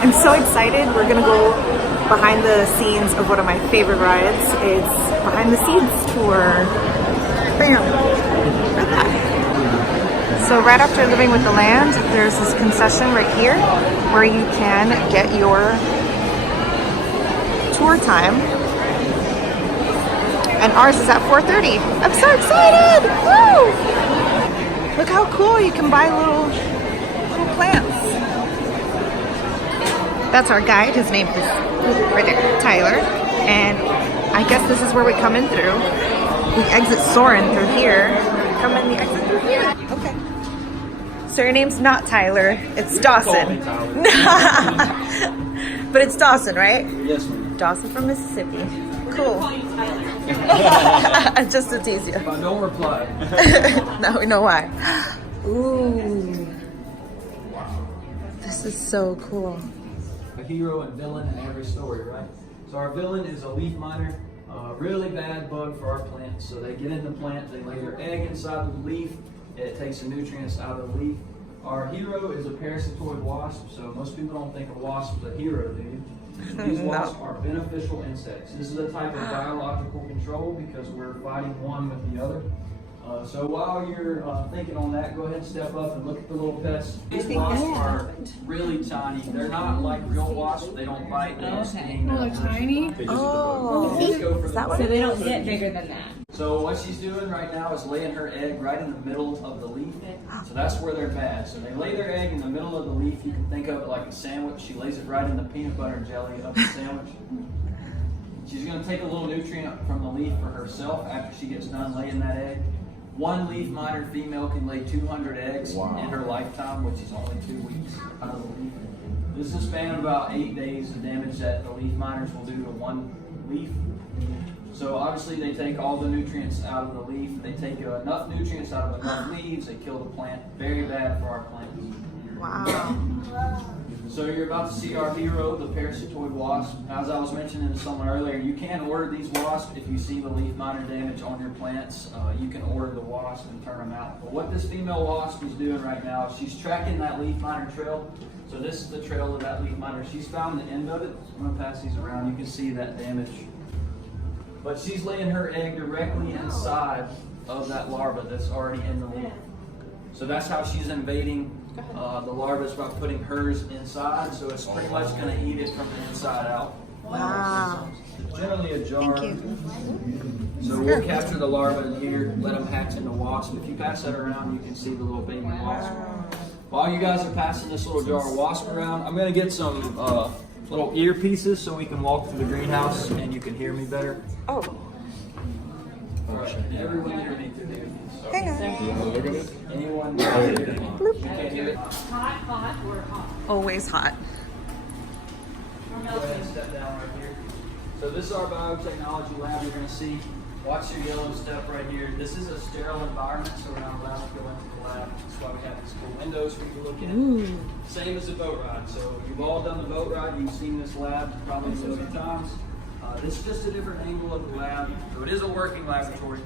I'm so excited. We're gonna go behind the scenes of one of my favorite rides. It's Behind the Scenes Tour. Bam! So right after Living with the Land, there's this concession right here where you can get your tour time. And ours is at 4:30. I'm so excited! Woo! Look how cool, you can buy little plants. That's our guide. His name is right there, Tyler. And I guess this is where we come in through. We exit Soarin' through here. Come in the exit through here. Okay. So your name's not Tyler, it's Dawson. But it's Dawson, right? Yes, ma'am. Dawson from Mississippi. Cool. Just to tease you. If I don't reply. Now we know why. Ooh. This is so cool. A hero and villain in every story, right? So our villain is a leaf miner, a really bad bug for our plants. So they get in the plant, they lay their egg inside the leaf, it takes the nutrients out of the leaf. Our hero is a parasitoid wasp, so most people don't think of wasps as a hero, do you? These wasps are beneficial insects. This is a type of biological control because we're fighting one with the other. So while you're thinking on that, go ahead and step up and look at the little pets. These wasps are really tiny. They're not like real wasps. They don't bite. They don't sting. Oh, they're tiny? Oh. Is that what so they don't get bigger than that? So what she's doing right now is laying her egg right in the middle of the leaf. So that's where they're bad. So they lay their egg in the middle of the leaf. You can think of it like a sandwich. She lays it right in the peanut butter and jelly of the sandwich. She's going to take a little nutrient from the leaf for herself after she gets done laying that egg. One leaf miner female can lay 200 eggs in her lifetime, which is only 2 weeks out of the leaf. This is a span of about 8 days, the damage that the leaf miners will do to one leaf. So obviously they take all the nutrients out of the leaf. They take enough nutrients out of enough leaves, they kill the plant. Very bad for our plants. Wow. So you're about to see our hero, the parasitoid wasp. As I was mentioning to someone earlier, you can order these wasps if you see the leaf miner damage on your plants. You can order the wasp and turn them out. But what this female wasp is doing right now is she's tracking that leaf miner trail. So this is the trail of that leaf miner. She's found the end of it. I'm going to pass these around. You can see that damage. But she's laying her egg directly inside of that larva that's already in the leaf. So that's how she's invading the larva, is by putting hers inside. So it's pretty much going to eat it from the inside out. Wow. It's generally a jar. Thank you. So we'll capture the larva in here, let them hatch into wasp. If you pass that around, you can see the little baby wasp. While you guys are passing this little jar of wasp around, I'm going to get some little earpieces so we can walk through the greenhouse and you can hear me better. Oh. All right, everyone underneath the earpiece. Hang on. Look at it. Anyone you can't hear it? Hot or hot? Always hot. Go ahead and step down right here. So this is our biotechnology lab. You're going to see, watch your yellow step right here. This is a sterile environment, so we're not allowed to go into the lab. That's why we have these cool windows for you to look in. Same as a boat ride. So you've all done the boat ride. You've seen this lab probably a million times. This is just a different angle of the lab. So it is a working laboratory.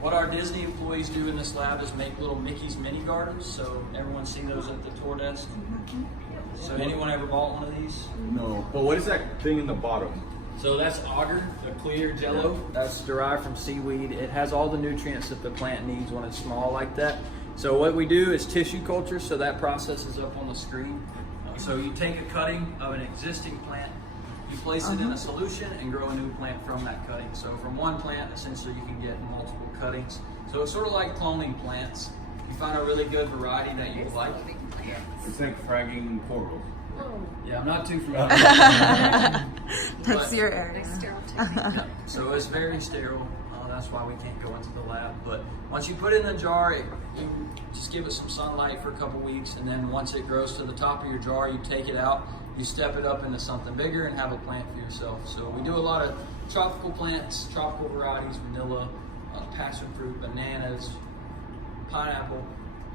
What our Disney employees do in this lab is make little Mickey's mini gardens. So everyone see those at the tour desk? So anyone ever bought one of these? No. But what is that thing in the bottom? So that's agar, a clear jello. That's derived from seaweed. It has all the nutrients that the plant needs when it's small like that. So what we do is tissue culture, so that process is up on the screen. So you take a cutting of an existing plant, you place it in a solution and grow a new plant from that cutting. So from one plant, essentially you can get multiple cuttings. So it's sort of like cloning plants. You find a really good variety that you like. It's like fragging corals. Yeah, I'm not too familiar. That's your area. So it's very sterile. That's why we can't go into the lab. But once you put it in the jar, you just give it some sunlight for a couple weeks, and then once it grows to the top of your jar, you take it out, you step it up into something bigger and have a plant for yourself. So we do a lot of tropical plants, tropical varieties, vanilla, passion fruit, bananas, pineapple.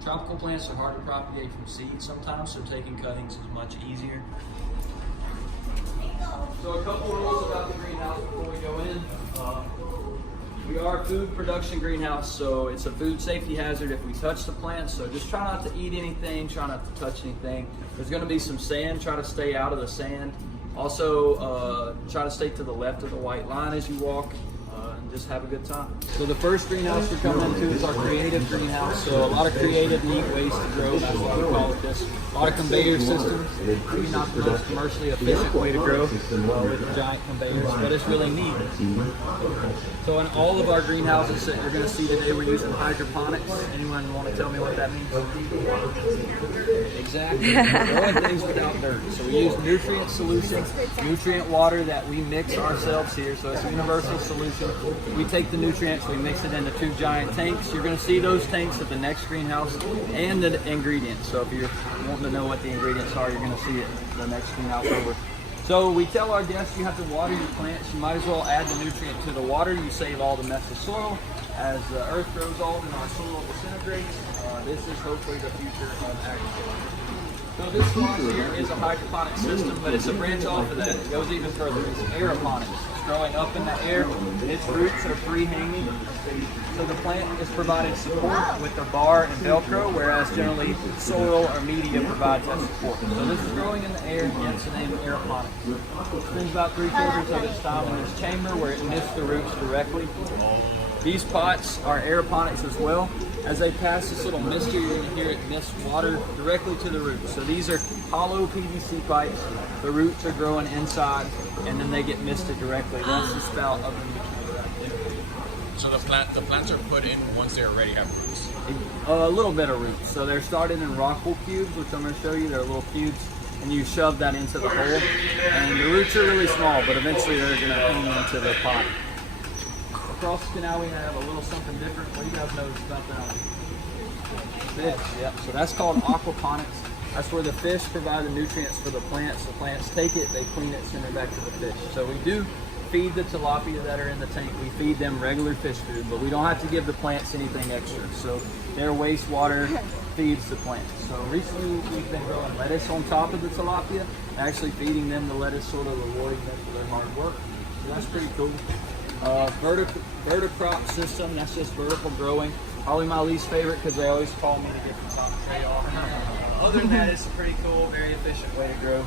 Tropical plants are hard to propagate from seed sometimes, so taking cuttings is much easier. So a couple rules about the greenhouse before we go in. We We are a food production greenhouse, so it's a food safety hazard if we touch the plants. So just try not to eat anything, try not to touch anything. There's going to be some sand, try to stay out of the sand. Also, try to stay to the left of the white line as you walk. And just have a good time. So the first greenhouse we're coming into is our creative greenhouse. So a lot of creative, neat ways to grow. That's why we call it this. A lot of conveyor systems. Maybe not the most commercially efficient way to grow with the giant conveyors, but it's really neat. So in all of our greenhouses that you're going to see today, we're using hydroponics. Anyone want to tell me what that means? Exactly. Growing things without dirt. So we use nutrient solutions, nutrient water that we mix ourselves here. So it's a universal solution. We take the nutrients, we mix it into 2 giant tanks. You're going to see those tanks at the next greenhouse and the ingredients. So if you're wanting to know what the ingredients are, you're going to see it the next greenhouse over. So we tell our guests you have to water your plants. You might as well add the nutrient to the water. You save all the mess of soil. As the earth grows old and our soil disintegrates, this is hopefully the future of agriculture. So this one here is a hydroponic system, but it's a branch off of that. It goes even further. It's aeroponics. It's growing up in the air, and its roots are free hanging. So the plant is provided support with the bar and Velcro, whereas generally soil or media provides that support. So this is growing in the air, hence the name aeroponics. It spends about 3/4 of its time in this chamber where it nits the roots directly. These pots are aeroponics as well. As they pass this little mister, you're going to hear it mist water directly to the roots. So these are hollow PVC pipes. The roots are growing inside, and then they get misted directly. That's the spout of the nutrient. So the plants are put in once they already have roots. A little bit of roots. So they're started in rockwool cubes, which I'm going to show you. They're little cubes, and you shove that into the hole. And the roots are really small, but eventually they're going to hang into the pot. Across the canal we have a little something different. What do you guys know about that? Fish, yeah. So that's called aquaponics. That's where the fish provide the nutrients for the plants. The plants take it, they clean it, send it back to the fish. So we do feed the tilapia that are in the tank. We feed them regular fish food, but we don't have to give the plants anything extra. So their wastewater feeds the plants. So recently we've been growing lettuce on top of the tilapia, actually feeding them the lettuce, sort of rewarding them for their hard work. So that's pretty cool. Verticrop system, that's just vertical growing. Probably my least favorite because they always call me to get the top tray off. Other than that, it's a pretty cool, very efficient way to grow.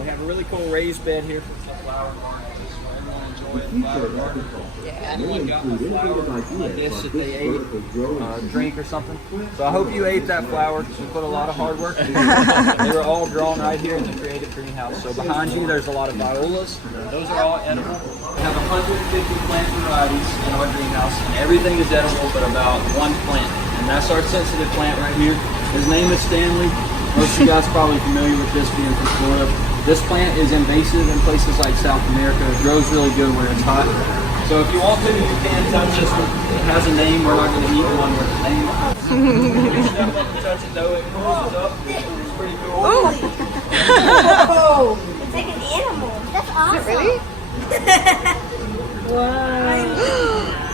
We have a really cool raised bed here for the flower garden. Everyone enjoy it. Flower garden. Everyone got my flower on a dish that they ate, drink or something. So I hope you ate that flower because we put a lot of hard work into it. They were all grown right here in the creative greenhouse. So behind you, there's a lot of violas. Those are all edible. We have 150 plant varieties in our greenhouse, and everything is edible but about 1 plant. And that's our sensitive plant right here. His name is Stanley. Most of you guys are probably familiar with this being from Florida. This plant is invasive in places like South America. It grows really good where it's hot. So if you want to, you can touch this one. It has a name. We're not going to eat one with a name. You can step up and touch it though. It cools up. It's pretty cool. Oh! It's like an animal. That's awesome. Is it really?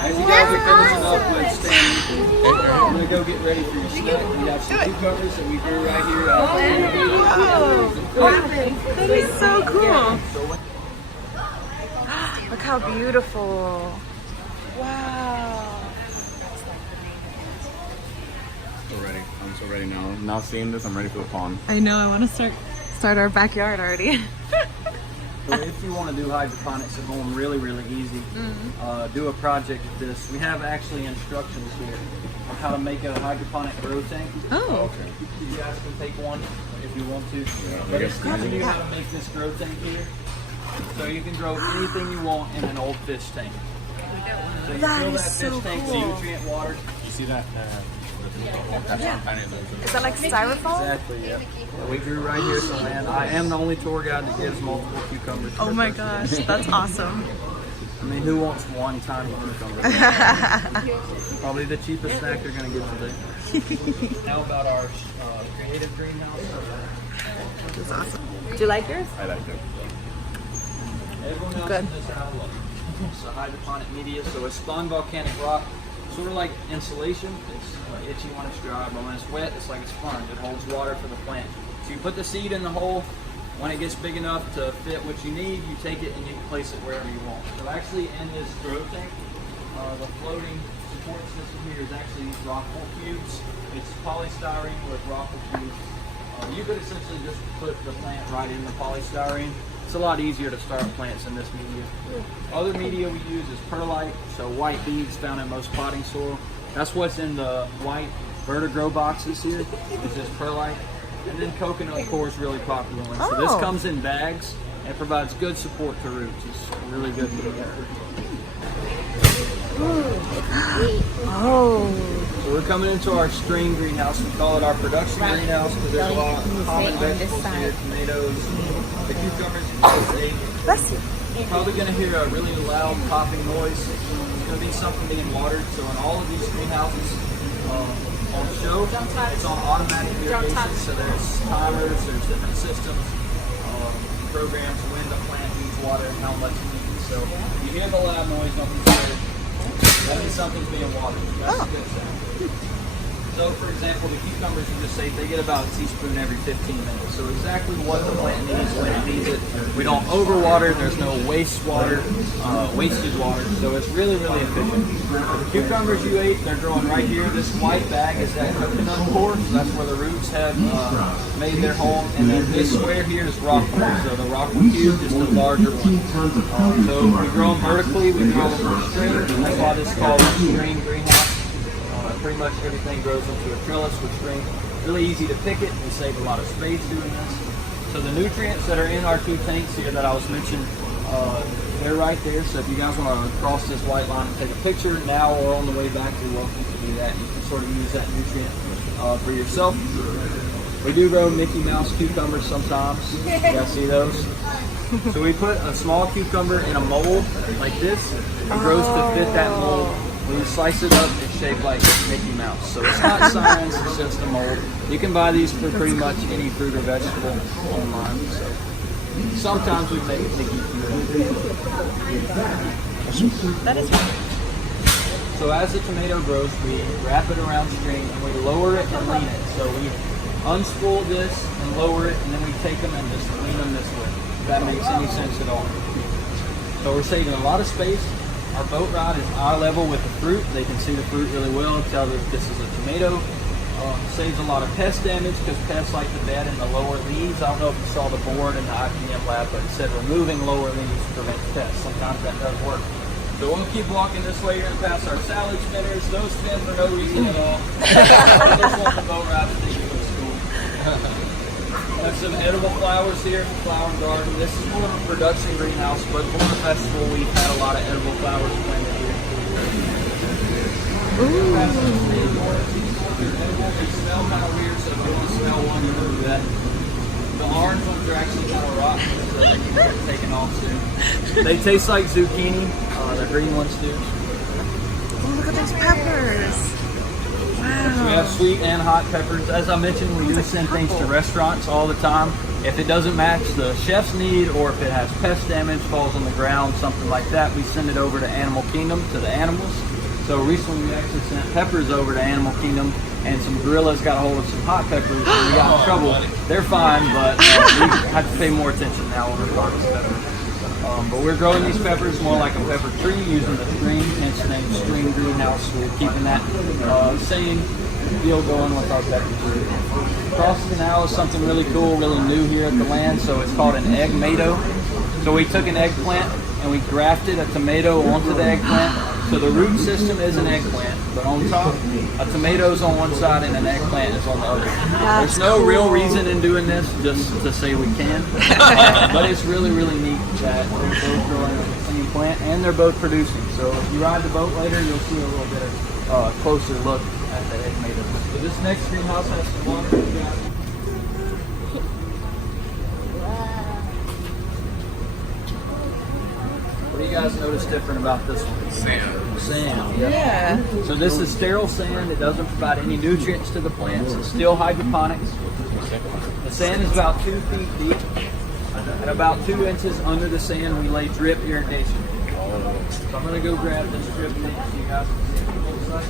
As you guys are finishing up with Stanley, I'm going to go get ready for your snack. We have some cucumbers that we grew right here. That is so cool. Look how beautiful. Wow. So ready. I'm so ready now. Now seeing this, I'm ready for the pond. I know, I want to start our backyard already. So if you want to do hydroponics at home really, really easy, do a project with this. We have actually instructions here on how to make a hydroponic grow tank. Oh. Okay. You guys can take one if you want to. But it's teaching you how to make this grow tank here. So you can grow anything you want in an old fish tank. So you That fill is that so fish tank with cool. nutrient water. You see that? That's Yeah. tiny as Is that like styrofoam? Exactly, yeah. We grew right here, so man, I am the only tour guide that gives multiple cucumbers. Oh my gosh, that's awesome. I mean, who wants one tiny cucumber? Probably the cheapest snack you're going to get today. Now about our creative greenhouse. That's awesome. Do you like yours? I like it. Everyone else Good. in this house loves it. It's a hydroponic media, so it's spun volcanic rock. Sort of like insulation. It's itchy when it's dry, but when it's wet, it's like a sponge. It holds water for the plant. So you put the seed in the hole. When it gets big enough to fit what you need, you take it and you can place it wherever you want. So actually in this grow tank, The floating support system here is actually rockwool cubes. It's polystyrene with rockwool cubes. You could essentially just put the plant right in the polystyrene. It's a lot easier to start plants in this media. Other media we use is perlite, so white beads found in most potting soil. That's what's in the white Vertigrow boxes here, is just perlite. And then coconut core is really popular one. So this comes in bags and provides good support to roots. It's really good media. So we're coming into our string greenhouse. We call it our production greenhouse because there's a lot of common vegetables here, tomatoes, the cucumbers. You're probably going to hear a really loud popping noise. It's going to be something being watered. So in all of these greenhouses on show, it's on automatic irrigation. So there's timers, there's different systems, programs when the plant needs water and how much it needs. So you hear the loud noise, don't be scared. That means something's being watered. That's a good sound. So, for example, the cucumbers, you just say they get about a teaspoon every 15 minutes. So exactly what the plant needs when it needs it. We don't overwater. There's no wasted water. So it's really, really efficient. The cucumbers you ate, they're growing right here. This white bag is that coconut core. So that's where the roots have made their home. And then this square here is rockwool. So the rockwool cube is the larger one. So we grow them vertically. We grow them string. That's why this is called a string greenhouse. Pretty much everything grows into a trellis with string. Really easy to pick it. We save a lot of space doing this. So the nutrients that are in our 2 tanks here that I was mentioning, they're right there. So if you guys want to cross this white line and take a picture now or on the way back, you're welcome to do that. You can sort of use that nutrient for yourself. We do grow Mickey Mouse cucumbers sometimes. You guys see those? So we put a small cucumber in a mold like this. It grows to fit that mold. When you slice it up, it's shaped like Mickey Mouse. So it's not science, it's just a mold. You can buy these for pretty much any fruit or vegetable online. So sometimes we make Mickey food. That is fun. So as the tomato grows, we wrap it around string and we lower it and lean it. So we unspool this and lower it, and then we take them and just lean them this way. If that makes any sense at all. So we're saving a lot of space. Our boat rod is eye level with the fruit. They can see the fruit really well, tell that this is a tomato. Saves a lot of pest damage because pests like to bed in the lower leaves. I don't know if you saw the board in the IPM lab, but it said removing lower leaves prevents pests. Sometimes that does work. So we'll keep walking this way. You're going to pass our salad spinners. Those spin for no reason at all. I just want the boat ride to take you to school. There's some edible flowers here for flower and garden. This is more of a production greenhouse, but for the festival we've had a lot of edible flowers planted here. They smell kind of weird, so if you want to smell one, you can do that. The orange ones are actually kind of rotten, so they're taking off soon. They taste like zucchini. The green ones do. Oh, look at those peppers. We have sweet and hot peppers. As I mentioned, we do send things to restaurants all the time. If it doesn't match the chef's need, or if it has pest damage, falls on the ground, something like that, we send it over to Animal Kingdom, to the animals. So recently we actually sent peppers over to Animal Kingdom, and some gorillas got a hold of some hot peppers and we got in trouble. They're fine, but we have to pay more attention now when we're farming peppers. But we're growing these peppers more like a pepper tree using the string, hence the name string greenhouse. We're keeping that same deal going with our peppers. Cross canal is something really cool, really new here at the land. So it's called an eggmato. So we took an eggplant and we grafted a tomato onto the eggplant. So the root system is an eggplant, but on top, a tomato's on one side and an eggplant is on the other. There's no real reason in doing this, just to say we can. But it's really, really neat that they're both growing on the same plant and they're both producing. So if you ride the boat later, you'll see a little bit of closer look at the eggmato. So this next greenhouse has some water. What do you guys notice different about this one? Sand. Yeah. So this is sterile sand. It doesn't provide any nutrients to the plants. It's still hydroponics. The sand is about 2 feet deep. And about 2 inches under the sand, we lay drip irrigation. So I'm going to go grab this drip tank so you guys can see what it looks like.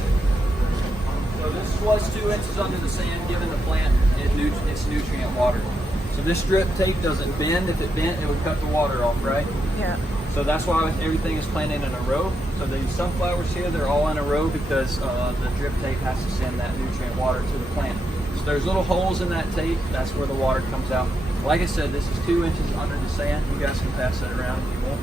So this was 2 inches under the sand, giving the plant its nutrient water. So this drip tape doesn't bend. If it bent, it would cut the water off, right? Yeah. So that's why everything is planted in a row. So these sunflowers here, they're all in a row because the drip tape has to send that nutrient water to the plant. So there's little holes in that tape. That's where the water comes out. Like I said, this is 2 inches under the sand. You guys can pass that around if you want.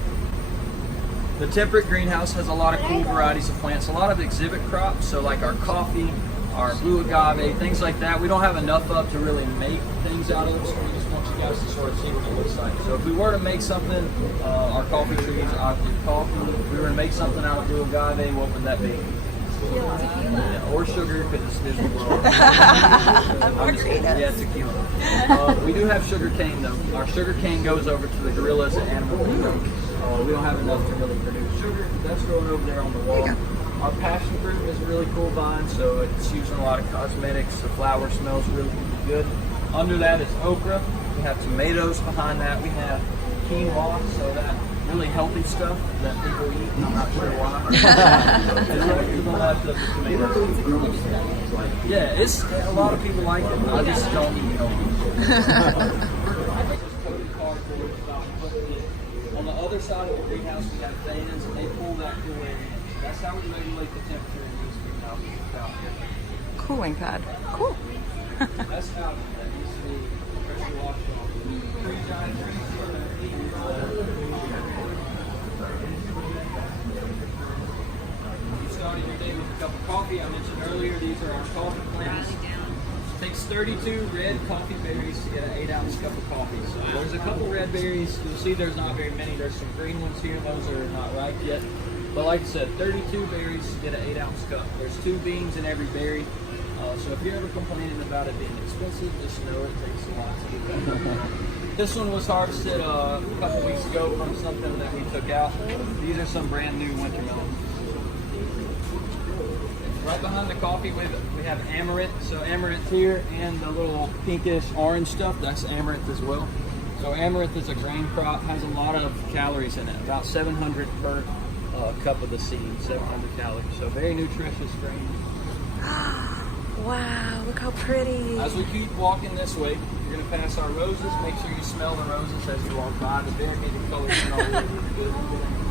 The Temperate Greenhouse has a lot of cool varieties of plants, a lot of exhibit crops, so like our coffee, our blue agave, things like that. We don't have enough of to really make things out of them, so we just want you guys to sort of see what it looks like. So if we were to make something, our coffee trees, obviously coffee, if we were to make something out of blue agave, what would that be? Yeah, or sugar if it's Disney World. Margaritas. Yeah, tequila. We do have sugar cane though. Our sugar cane goes over to the gorillas and animal kingdom. We don't have enough to really produce sugar. That's growing over there on the wall. Our passion fruit is a really cool vine, so it's used in a lot of cosmetics. The flower smells really good. Under that is okra. We have tomatoes behind that. We have quinoa, so that really healthy stuff that people eat. I'm not sure why. It's right to the left of the tomatoes. Yeah, it's a lot of people like it. I just don't eat healthy. On the other side of the greenhouse, we have fans, and they pull that cool air in. That's how we regulate the temperature in these greenhouses out here. Cooling pad. Cool. That's how that needs to be pressure washed off. 3 giant trees. You started your day with a cup of coffee. I mentioned earlier, these are our coffee plants. It takes 32 red coffee berries to get an 8-ounce cup of coffee. So there's a couple red berries. You'll see there's not very many. There's some green ones here. Those are not ripe yet. But like I said, 32 berries to get an 8-ounce cup. There's 2 beans in every berry. So if you're ever complaining about it being expensive, just know it takes a lot to get that. This one was harvested a couple weeks ago from something that we took out. These are some brand new winter melons. Right behind the coffee, we have Amaranth. So Amaranth here, and the little pinkish orange stuff, that's Amaranth as well. So Amaranth is a grain crop, has a lot of calories in it, about 700 per cup of the seed, 700 calories. So very nutritious grain. Wow, look how pretty. As we keep walking this way, you're going to pass our roses. Make sure you smell the roses as you walk by. The variegated colors are all really good.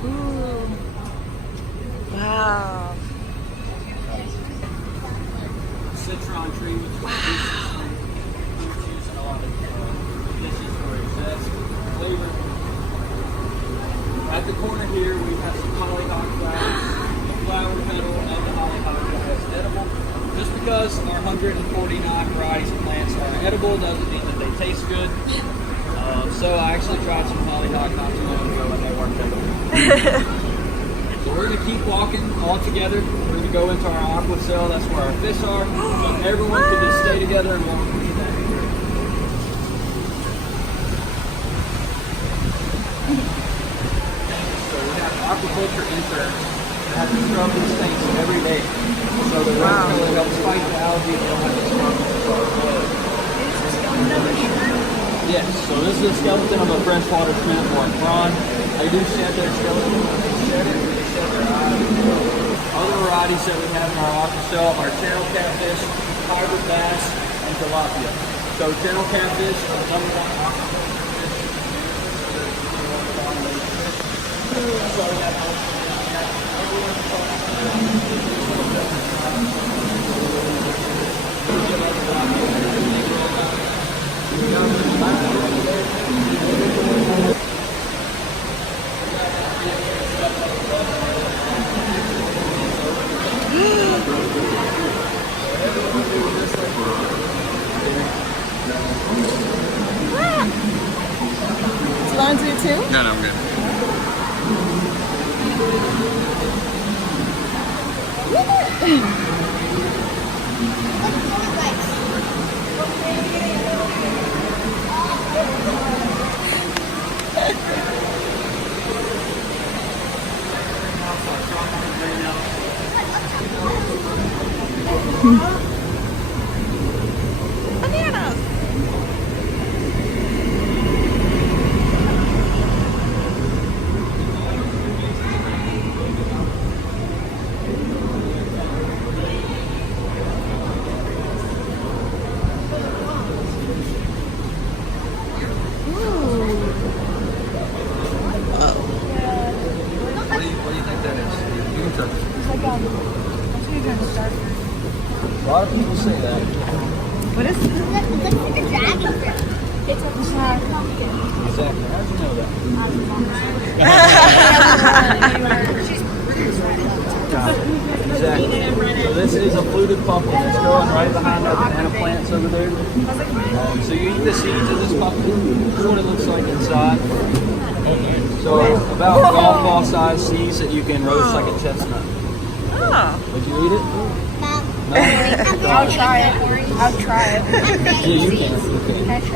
Ooh. Wow. Citron tree, which is used in a lot of dishes for its zest, flavor. At the corner here, we have some hollyhock flowers. The flower petal of the hollyhock is edible. Just because our 149 varieties of plants are edible doesn't mean that they taste good. So I actually tried some hollyhock not too long ago and they weren't edible. So we're going to keep walking all together. We're going to go into our aqua cell. That's where our fish are. So everyone can just stay together and walk through that. So we have aquaculture interns that have to scrub these things every day. So the water really helps fight the algae and don't have to scrub them. Yes, so this is a skeleton of a freshwater shrimp or a prawn. They do shed their skeleton. They shed it, they shed their eyes. Other varieties that we have in our aqua cell are channel catfish, hybrid bass, and tilapia. So channel catfish are the number 1 aquaculture fish. So that Laundry too? No, I'm good. Bananas. say that. What is this? It's a dragon fruit. It's a pumpkin. Exactly. How'd you know that? Exactly. So this is a fluted pumpkin. It's growing right behind our banana plants over there. So you eat the seeds of this pumpkin. This is what it looks like inside. So about golf ball size seeds that you can roast like a chestnut. Oh. Would you eat it? No. I'll try it. I'll try it. Yeah, you can.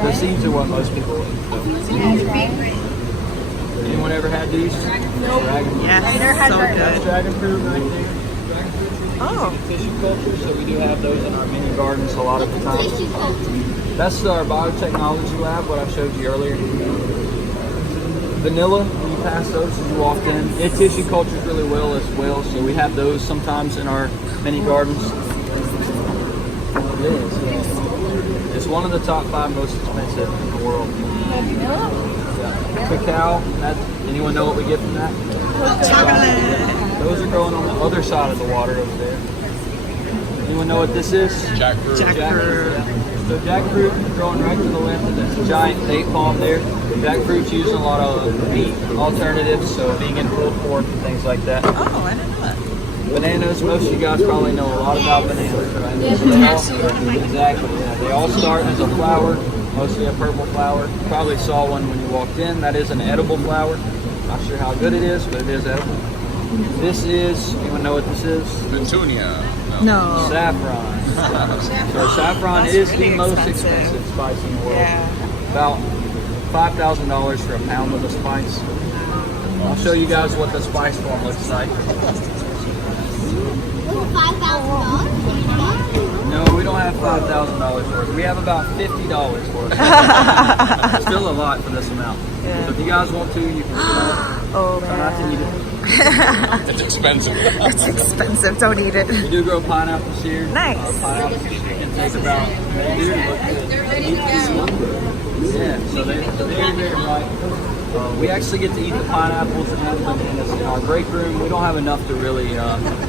The seeds are what most people eat. So. Anyone ever had these? Nope. Yes, so That's good. dragon fruit right there. Oh. Tissue culture, so we do have those in our mini gardens a lot of the time. That's our biotechnology lab, what I showed you earlier. Vanilla, when you pass those as you walked in, it tissue cultures really well as well, so we have those sometimes in our mini gardens. It is. It's one of the top 5 most expensive in the world. Yeah. Cacao, anyone know what we get from that? Chocolate. Those are growing on the other side of the water over there. Anyone know what this is? Jackfruit. Jackfruit. Yeah. So jackfruit growing right to the left of this giant date palm there. Jackfruit's used in a lot of meat alternatives, so vegan pulled pork and things like that. Oh, I didn't know that. Bananas, most of you guys probably know a lot about bananas, right? Exactly, yeah. They all start as a flower, mostly a purple flower. You probably saw one when you walked in. That is an edible flower. Not sure how good it is, but it is edible. This is, anyone know what this is? Petunia. No. Saffron. So saffron is the most expensive spice in the world. Yeah. About $5,000 for a pound of the spice. I'll show you guys what the spice form looks like. $5,000? No, we don't have $5,000 worth. We have about $50 worth. Still a lot for this amount. Yeah. So if you guys want to, you can smell it. Oh, Try not to eat man. it. It's expensive. It's expensive. Don't eat it. We do grow pineapples here. Nice. Pineapples can take about, they do look good. Yeah, so they're very, very ripe. We actually get to eat the pineapples and the bananas in our break room. We don't have enough to really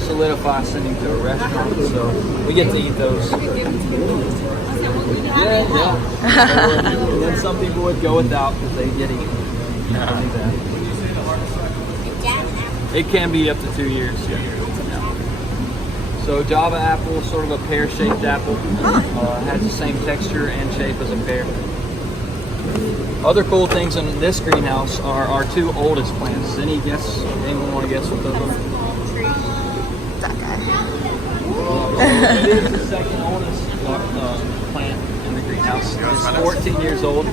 solidify sending to a restaurant, so we get to eat those. Yeah. And then some people would go without because they get eaten. It can be up to 2 years. Yeah. So Java apple, sort of a pear-shaped apple, has the same texture and shape as a pear. Other cool things in this greenhouse are our 2 oldest plants. Anyone want to guess what those are? That guy. It is the second oldest plant in the greenhouse. It's 14 years old.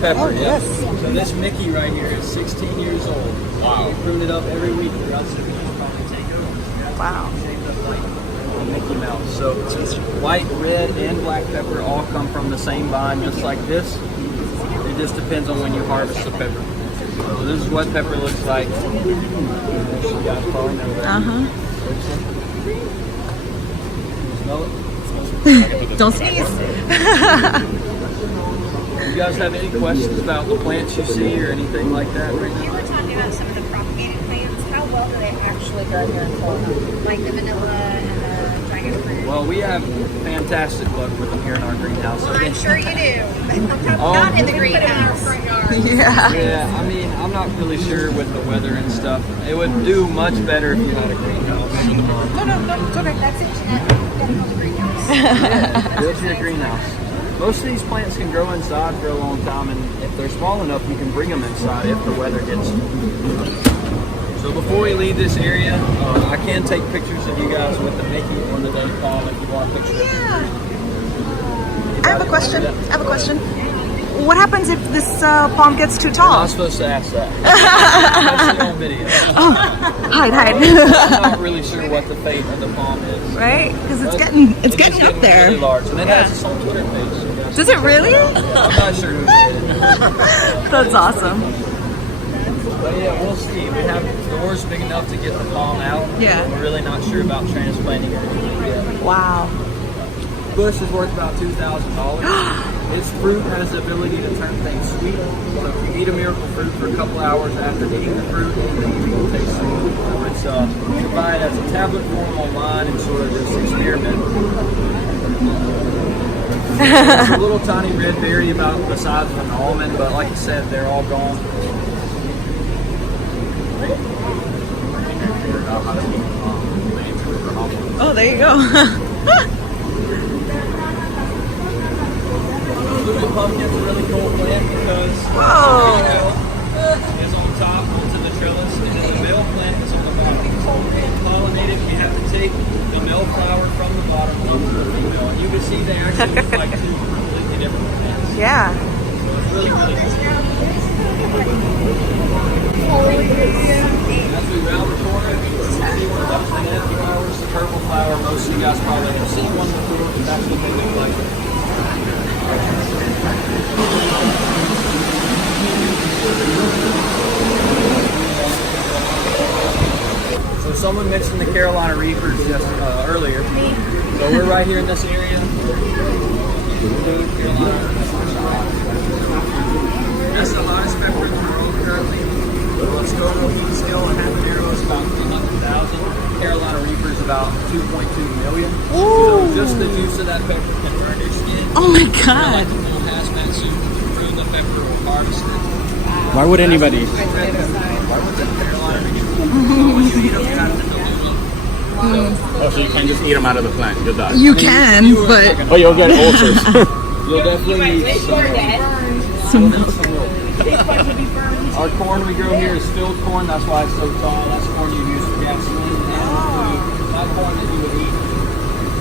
Pepper, Oh, yes. So this Mickey right here is 16 years old. Wow. We prune it up every week for us so we can finally take over. Wow. Shaped up like a Mickey Mouse. So white, red, and black pepper all come from the same vine, just like this. It just depends on when you harvest the pepper. So this is what pepper looks like. You guys probably know that. Smell it? Don't sneeze. You guys have any questions about the plants you see or anything like that right now? You were talking about some of the propagated plants. How well do they actually grow here in Florida? Like the vanilla and the dragon fruit. Well, we have fantastic luck with them here in our greenhouse. I'm sure you do. Not in the greenhouse. Yeah. Yeah, I mean, I'm not really sure with the weather and stuff. It would do much better if you had a greenhouse. No, it's okay. That's it. Gotta go to the greenhouse. Yeah, build your greenhouse. Most of these plants can grow inside for a long time, and if they're small enough, you can bring them inside if the weather gets. So before we leave this area, I can take pictures of you guys with the Mickey or the date palm if you want a picture. I have a question. What happens if this palm gets too I'm tall? not supposed to ask that. Especially on video. Oh, hide. I'm not really sure what the fate of the palm is. Right? Because it's But getting just up there. really large, and it has its own Twitter page. So you guys Does it really? I'm not sure who did it. That's awesome. But yeah, we'll see. We have doors big enough to get the palm out. Yeah. We're really not sure about transplanting it yet. Wow. Bush is worth about $2,000. Its fruit has the ability to turn things sweet. So if you eat a miracle fruit for a couple hours after eating the fruit, it will taste sweet. So it's you can buy it as a tablet form online and sort of just experiment. It's a little tiny red berry about the size of an almond, but like I said, they're all gone. Oh, there you go. Blue pumpkin's a really cool plant because Whoa. is on top onto the trellis, and then the male plant is on the bottom. So being pollinated, we have to take the male flower from the bottom onto the female, and you can see they actually look like two completely different plants. Yeah. So it's really cool. As we round the corner, you can see one of those banana flowers, the purple flower. Most of you guys probably have seen one before, but that's what they look like. So someone mentioned the Carolina Reapers just earlier. So we're right here in this area. That's the hottest pepper in the world currently. So let's go to a heat scale. A habanero is about 200,000. Carolina Reaper is about 2.2 million. So just the juice of that pepper can burn your skin. Oh my Like god. the full hazmat suit through the pepper or harvest it. Why would anybody? Why would the Carolina Reaper? When you eat them, you have to dilute them. Oh, so you can't just eat them out of the plant. You'll die. You can, but Oh, you'll get ulcers. You'll definitely need some milk. Our corn we grow here is filled corn. That's why it's so tall. That's corn you use for gasoline. Not corn that you would eat.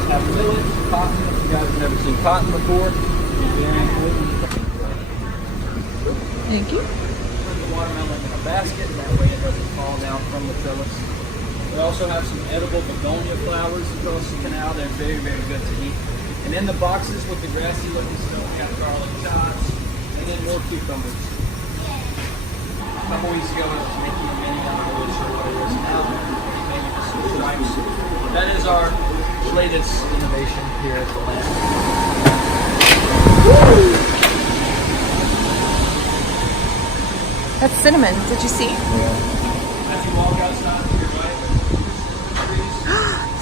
Have millet, cotton. If you guys have never seen cotton before, very important. thank you. Put the watermelon in a basket. That way it doesn't fall down from the trellis. We also have some edible begonia flowers across the canal. They're very, very good to eat. And in the boxes with the grassy looking stuff, we got garlic chives and then more cucumbers. A couple weeks ago, I was making a mini, I'm not really sure what it is now. Maybe just some stripes. That is our latest innovation here at the lab. That's cinnamon. Did you see? As you walk outside to your right,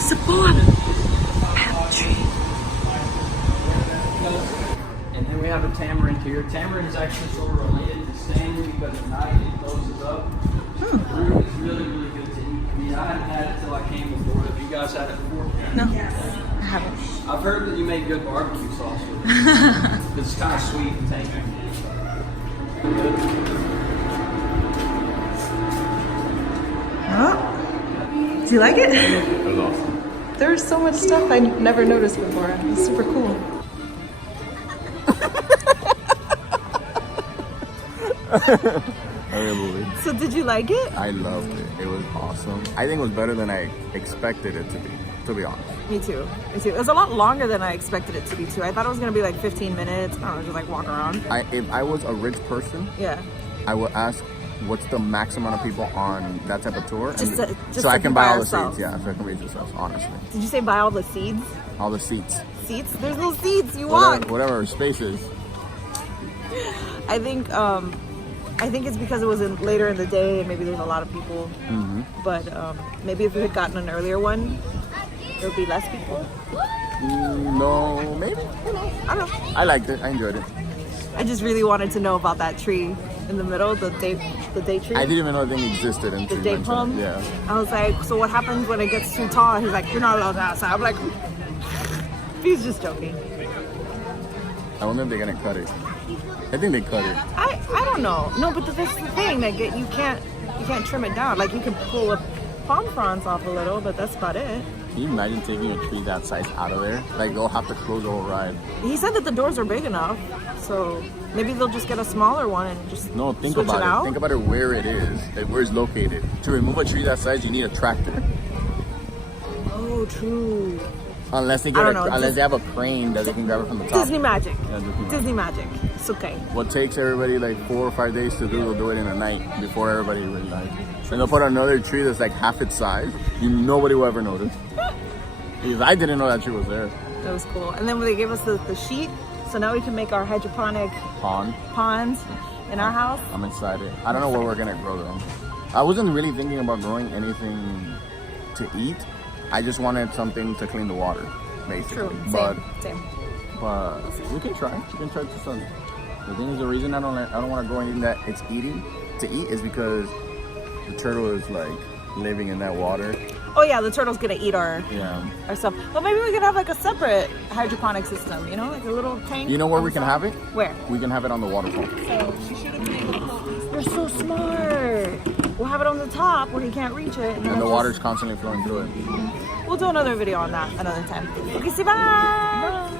Sabon. Tree. and then we have a tamarind here. Tamarind is actually sort of related to sandalwood because at night it closes up. The fruit is really, really good to eat. I mean, I hadn't had it till I came before. Have you guys had it before? No, I haven't. I've heard that you make good barbecue sauce with it. It's kind of sweet and tangy. Oh. Do you like it? It was awesome. There's so much stuff I never noticed before. It's super cool. I really believe. So did you like it? I loved it. It was awesome. I think it was better than I expected it to be honest. Me too. Me too. It was a lot longer than I expected it to be too. I thought it was gonna be like 15 minutes. I don't know, just like walk around. If I was a rich person, Yeah. I would ask what's the max amount of people on that type of tour, Just so so I can buy all the ourselves. seats. Yeah, so I can raise yourself. Honestly, Did you say buy all the seeds? all the seats, Seats? There's no seats. You walk. whatever space is. I think it's because it was later in the day and maybe there's a lot of people. Mm-hmm. But maybe if we had gotten an earlier one, there would be less people. No, maybe. Who knows? I don't know. I liked it. I enjoyed it. I just really wanted to know about that tree in the middle, the date tree. I didn't even know the thing existed The until you date mentioned palm. it. Yeah. I was like, so what happens when it gets too tall? He's like, you're not allowed outside. I'm like, he's just joking. I wonder if they're gonna cut it. I think they cut it. I don't know. No, but that's the thing. Like you can't trim it down. Like you can pull a palm fronds off a little, but that's about it. Can you imagine taking a tree that size out of there? Like they'll have to close the whole ride. He said that the doors are big enough, so maybe they'll just get a smaller one and just No, think switch about it it. out. Think about it where it is, like where it's located. To remove a tree that size, you need a tractor. Oh, true. Unless they I don't know, unless they have a crane that they can grab it from the top. Disney magic. Yeah, Disney magic. Disney magic. It's okay. What takes everybody like 4 or 5 days to do, they'll do it in a night before everybody realizes. And they'll put another tree that's like half its size. Nobody will ever notice. Because I didn't know that tree was there. That was cool. And then when they gave us the sheet, So now we can make our hydroponic ponds in our house. I'm excited. I don't know what we're gonna grow though. I wasn't really thinking about growing anything to eat. I just wanted something to clean the water, basically. True. Same. But we can try. We can try to some. The thing is, the reason I don't want to grow anything that it's eating to eat is because the turtle is like living in that water. Oh yeah, the turtle's gonna eat our stuff. Well, maybe we could have like a separate hydroponic system. You know, like a little tank. You know where we can have it? Where? We can have it on the waterfall. So she should have been able to hold these. You're so smart. We'll have it on the top where he can't reach it, And the water's constantly flowing through it. We'll do another video on that another time. Okay, see, bye.